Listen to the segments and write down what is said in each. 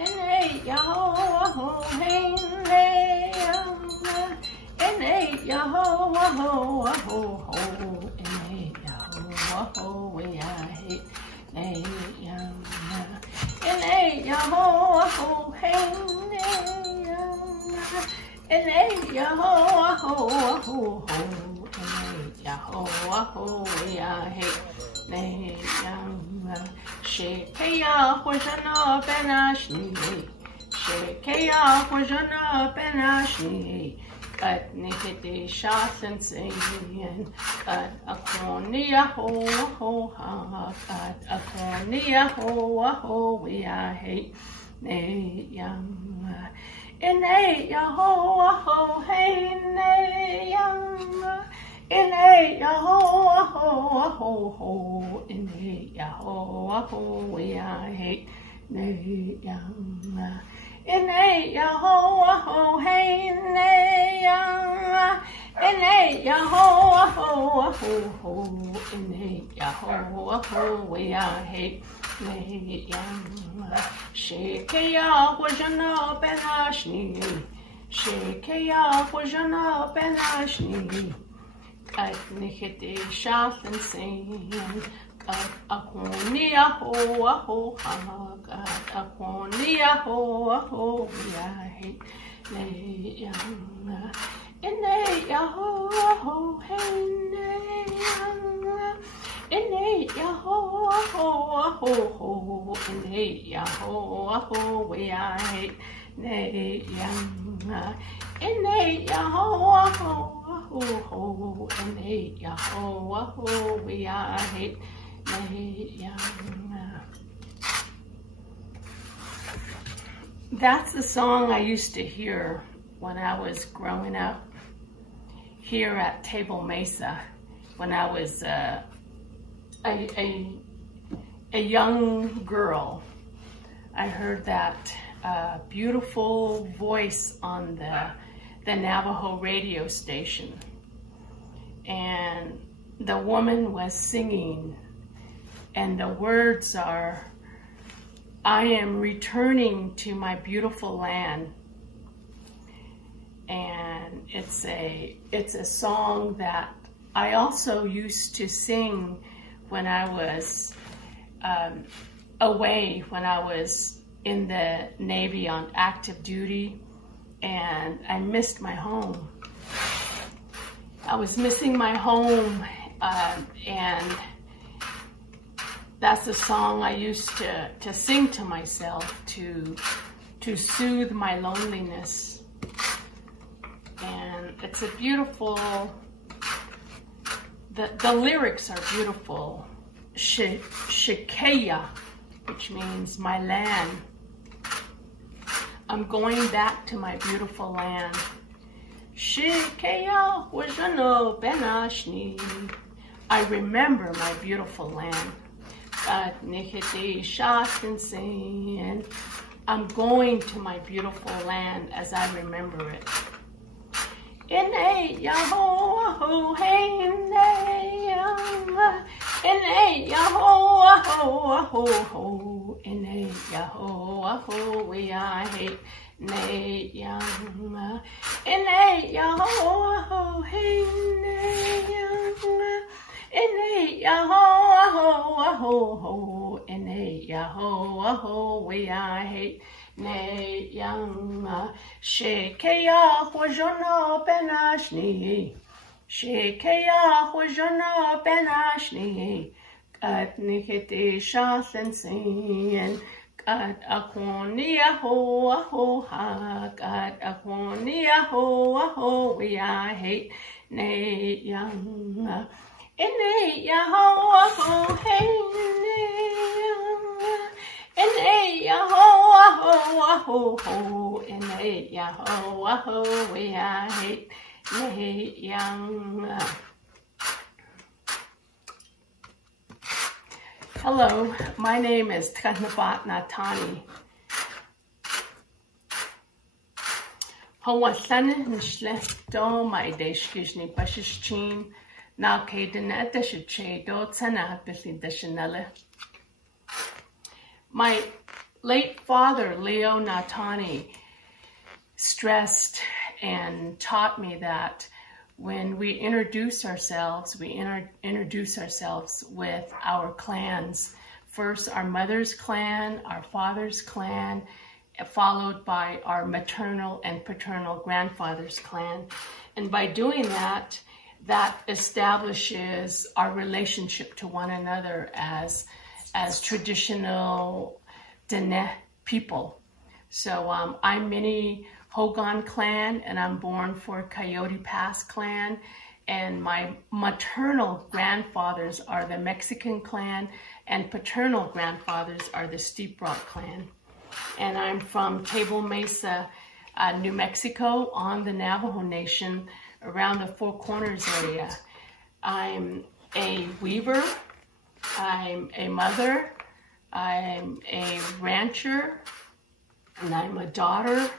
Ene Yaho, hey, ne Ene Yaho, ho, ho, Ene Yaho, we are hit, ne Ene Yaho, hey, ne Ene Yaho, ho, Ene Yaho, we are hit, ne Shekeya Hojana Benashni, Shekeya Hojana Benashni, Kat Nikiti Shasan Sayin, Kat Akonia ho ha, Kat Akonia ho, we are hate, ne yam, Ene Yaho, hey, ne yam. Ene Yaho, ho, Ene Yaho, we are hate, ne yam. Ene Yaho, hey, ne yam. Ene Yaho, ho, Ene Yaho, we are hate, ne yam. Shekeya Hojana Benashni, Shekeya Hojana Benashni. Kat Nikiti Shasan Sayin, Kat Akonia ho ha, Kat Akonia ho, we are hate, ne yam. Ene Yaho, hey, ne yam. Ene Yaho, ho, Ene Yaho, we are hate, ne yam. Ene Yaho, ho, Ene Yaho, we are hate, ne yam. That's the song I used to hear when I was growing up here at Table Mesa, when I was a young girl. I heard that beautiful voice on the Navajo radio station, and the woman was singing, and the words are, I am returning to my beautiful land. And it's a song that I also used to sing when I was away, when I was in the Navy on active duty, and I missed my home. I was missing my home, and that's a song I used to sing to myself to soothe my loneliness. And it's a beautiful, the lyrics are beautiful. Shekeya, which means my land. I'm going back to my beautiful land. Shekeya Hojana Benashni. I remember my beautiful land. Kat Nikiti Shasan Sayin. I'm going to my beautiful land as I remember it. Ene Yaho, hey, ne yam. Ene Yaho, ho, Ene Yaho, we are hate, ne yam. Ene Yaho, hey, ne yam. Ene Yaho, ho, Ene Yaho, we are hate, ne yam. Shekeya Hojana Benashni, Shekeya Hojana Benashni, Kat Nikiti Shasan Sayin, Kat Akonia ho ha, Kat Akonia ho, we are hate, ne yam. Ene Yaho, hey, ne yam. Ene Yaho, ho, Ene Yaho, we are hate, ne yam. Hello, my name is TahNibaa Naataanii. Hawasan nishle do my deshkishni bashishchin na kaden edeshiche do tsana bithi deshinelle. My late father, Leo Naataanii, stressed and taught me that when we introduce ourselves, we introduce ourselves with our clans. First, our mother's clan, our father's clan, followed by our maternal and paternal grandfather's clan. And by doing that, that establishes our relationship to one another as traditional Dene people. So I'm Minnie Hogan clan, and I'm born for Coyote Pass clan, and my maternal grandfathers are the Mexican clan, and paternal grandfathers are the Steep Rock clan. And I'm from Table Mesa, New Mexico, on the Navajo Nation, around the Four Corners area. I'm a weaver, I'm a mother, I'm a rancher, and I'm a daughter.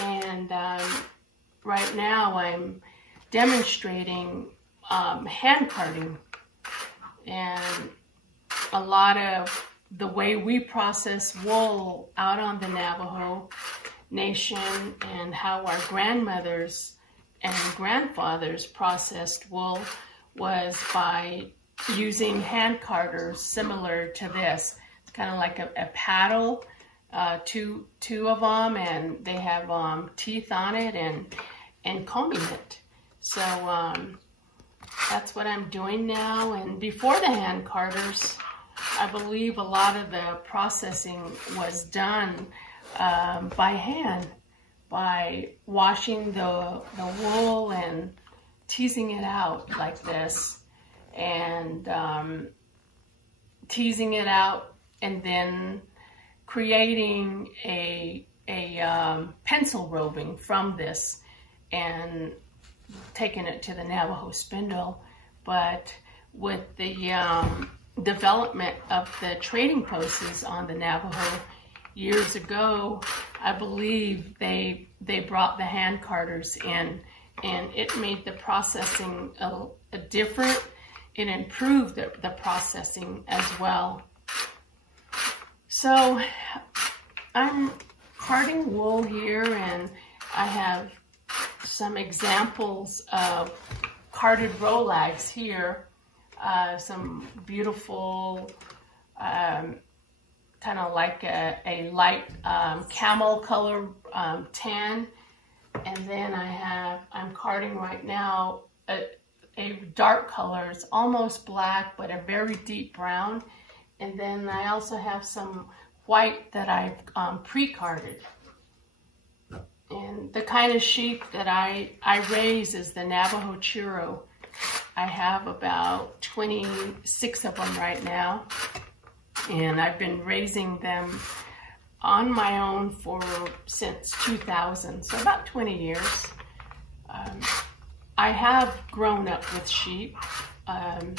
And right now I'm demonstrating hand carding, and a lot of the way we process wool out on the Navajo Nation, and how our grandmothers and grandfathers processed wool was by using hand carders similar to this. It's kind of like a paddle, two of them, and they have teeth on it and combing it. So that's what I'm doing now. And before the hand carders, I believe a lot of the processing was done by hand, by washing the wool and teasing it out like this, and teasing it out, and then creating a pencil roving from this and taking it to the Navajo Spindle. But with the development of the trading posts on the Navajo years ago, I believe they brought the hand carders in, and it made the processing a different. It improved the processing as well. So I'm carding wool here, and I have some examples of carded rolags here. Some beautiful, kind of like a light camel color tan. And then I'm carding right now a dark color. It's almost black, but a very deep brown. And then I also have some white that I've pre-carded. And the kind of sheep that I raise is the Navajo Churro. I have about 26 of them right now, and I've been raising them on my own since 2000, so about 20 years. I have grown up with sheep, and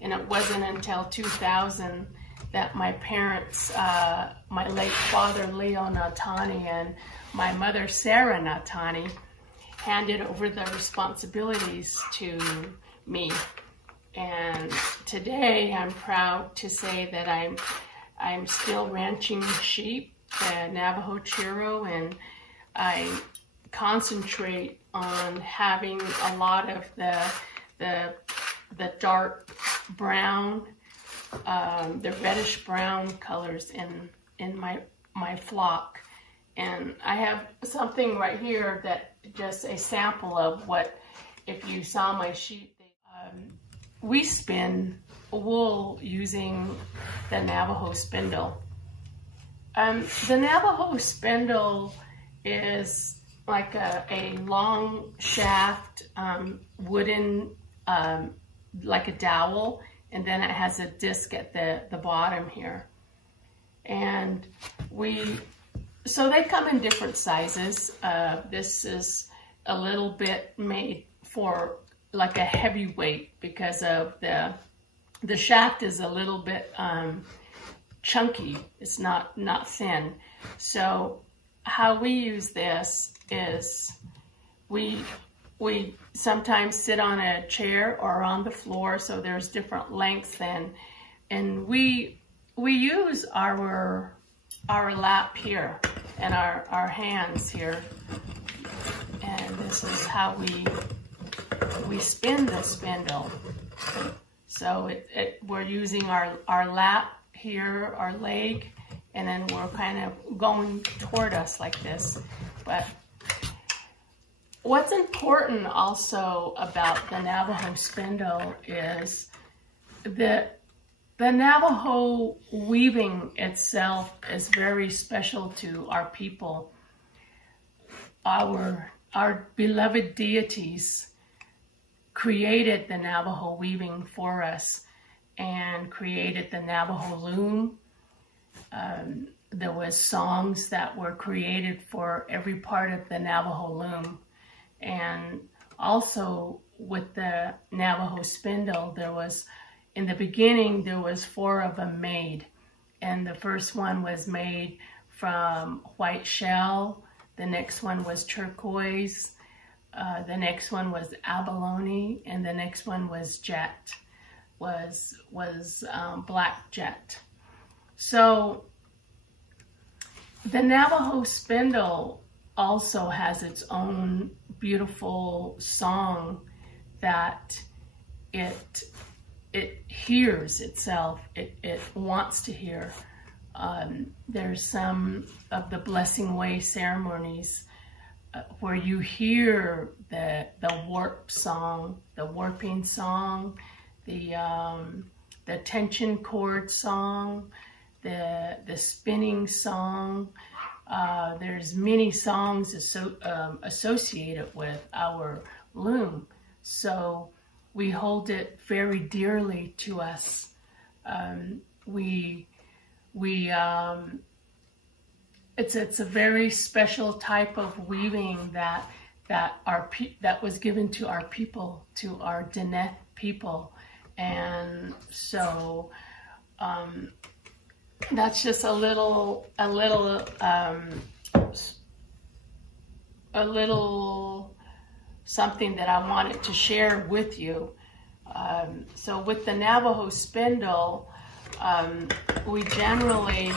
it wasn't until 2000 that my parents, my late father Leo Naataanii and my mother Sarah Naataanii, handed over the responsibilities to me. And today I'm proud to say that I'm still ranching sheep, the Navajo Churro, and I concentrate on having a lot of the dark brown, the reddish brown colors in my flock. And I have something right here that just a sample of what, if you saw my sheep, we spin wool using the Navajo Spindle. The Navajo Spindle is like a long shaft, wooden, like a dowel, and then it has a disc at the bottom here. And so they come in different sizes. This is a little bit made for like a heavyweight because of the shaft is a little bit chunky. It's not thin. So how we use this is we sometimes sit on a chair or on the floor, so there's different lengths, and we use our our lap here and our hands here. And this is how we spin the spindle. So we're using our lap here, our leg, and then we're kind of going toward us like this. But what's important also about the Navajo spindle is that the Navajo weaving itself is very special to our people. Our beloved deities created the Navajo weaving for us and created the Navajo loom. There was songs that were created for every part of the Navajo loom. And also with the Navajo spindle, in the beginning, there was 4 of them made. And the first one was made from white shell. The next one was turquoise. The next one was abalone. And the next one was jet, was black jet. So the Navajo spindle also has its own beautiful song that it hears itself, it wants to hear. There's some of the blessing way ceremonies where you hear the warp song, the warping song, the tension cord song, the spinning song. There's many songs associated with our loom. So we hold it very dearly to us. It's a very special type of weaving that was given to our people, to our Diné people, and so that's just a little something that I wanted to share with you. So with the Navajo spindle, we generally,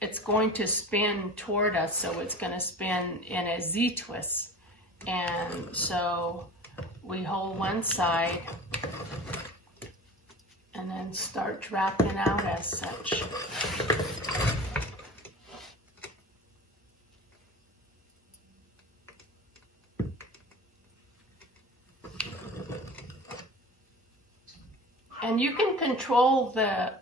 it's going to spin toward us, so it's going to spin in a Z twist. And so we hold one side and then start drafting out as such. And you can control the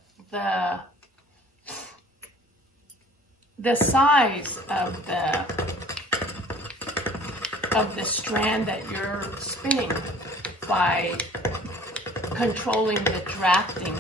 size of the strand that you're spinning by controlling the drafting.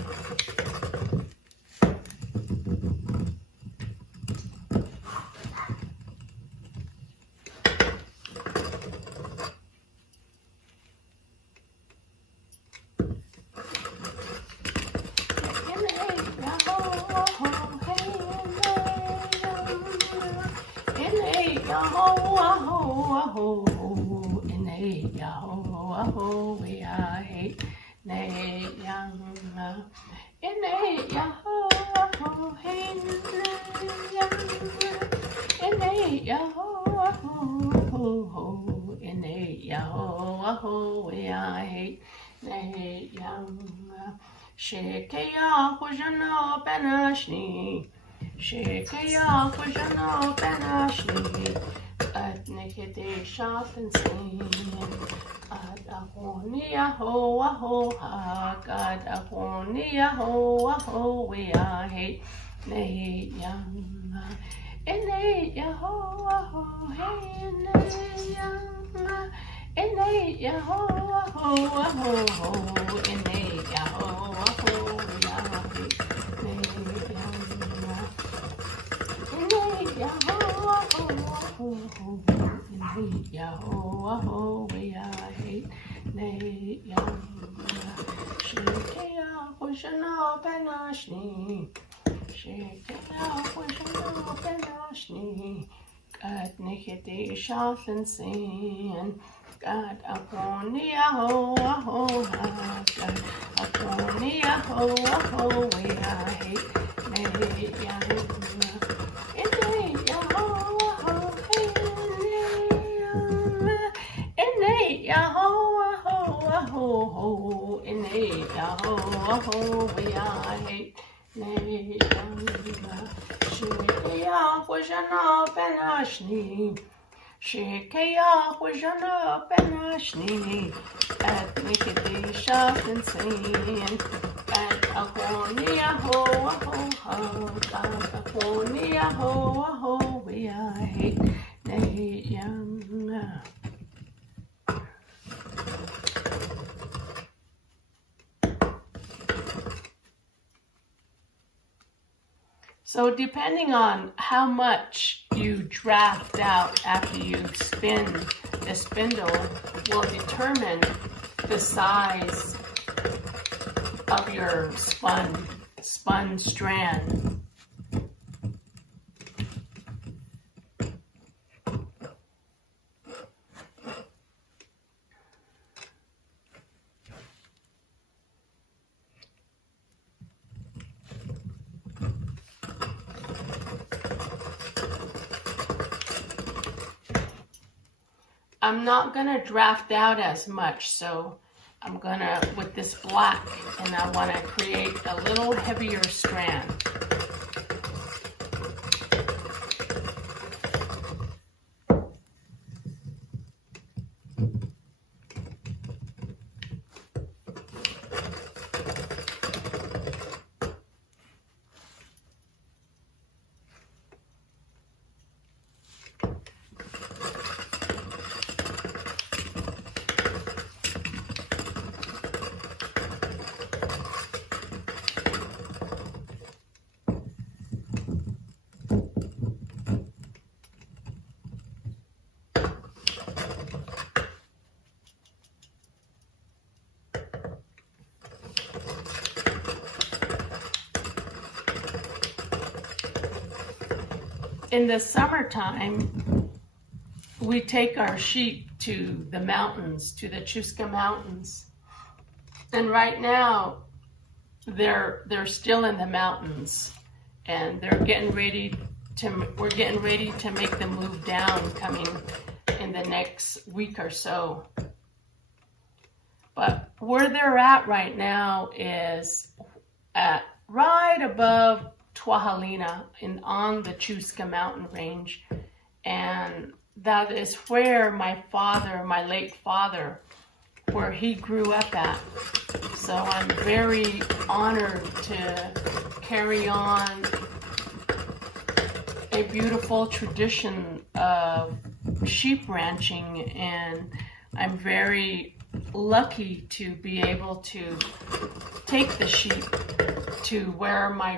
Shekeya kujano benashni, shekeya kujano benashni, at nikete shatin sin, at ahonia ho aho hak, at ahonia ho aho we are hate, nay young, ene yaho aho hey nay young, ene yaho aho aho, ene yaho. Yahoo, we are hate, nay, young. Shekaya, Kushana, Benashni. Shekaya, Kushana, Benashni. God, Nikiti, Shaf and Sin. God, upon the Yahoo, God, upon the Yahoo, we are hate, nay, young. Shekeya wajana benashni. Shekeya wajana benashni. At nikiti shot and sing. At akonia ho ho ho. Akonia ho ho. We are hate young. So depending on how much you draft out after you spin the spindle will determine the size of your spun strand. I'm not gonna draft out as much, so I'm gonna, with this black, and I wanna create a little heavier strand. In the summertime, we take our sheep to the mountains, to the Chusca Mountains. And right now, they're still in the mountains, and we're getting ready to make them move down coming in the next week or so. But where they're at right now is at right above Tuahalina on the Chusca mountain range, and that is where my late father, where he grew up at. So I'm very honored to carry on a beautiful tradition of sheep ranching, and I'm very lucky to be able to take the sheep to where my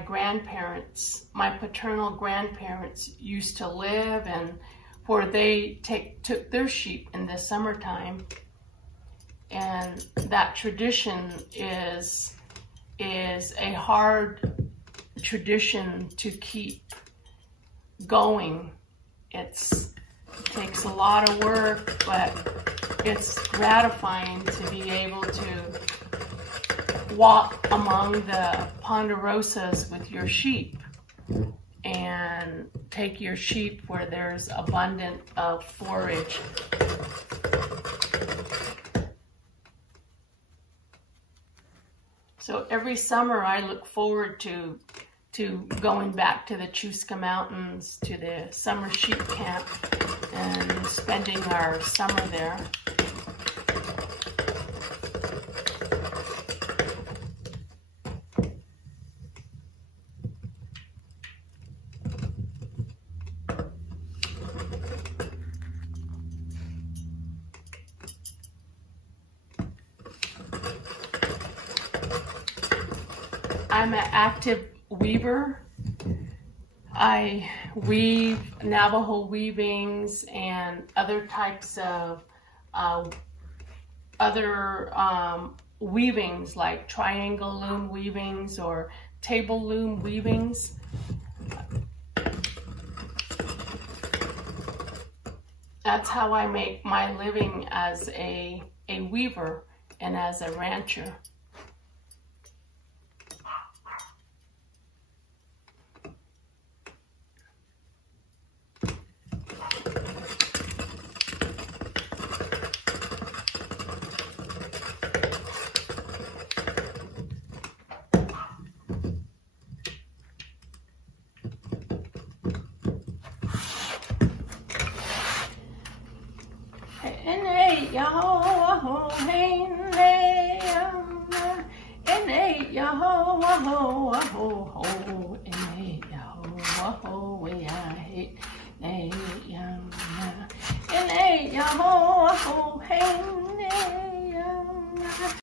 paternal grandparents used to live, and where they took their sheep in the summertime. And that tradition is a hard tradition to keep going. It takes a lot of work, but it's gratifying to be able to walk among the ponderosas with your sheep and take your sheep where there's abundant of forage. So every summer I look forward to going back to the Chusca Mountains, to the summer sheep camp, and spending our summer there. I'm an active weaver. I weave Navajo weavings and other types of weavings, like triangle loom weavings or table loom weavings. That's how I make my living as a weaver and as a rancher. Yaho, hey, Yaho, Yaho,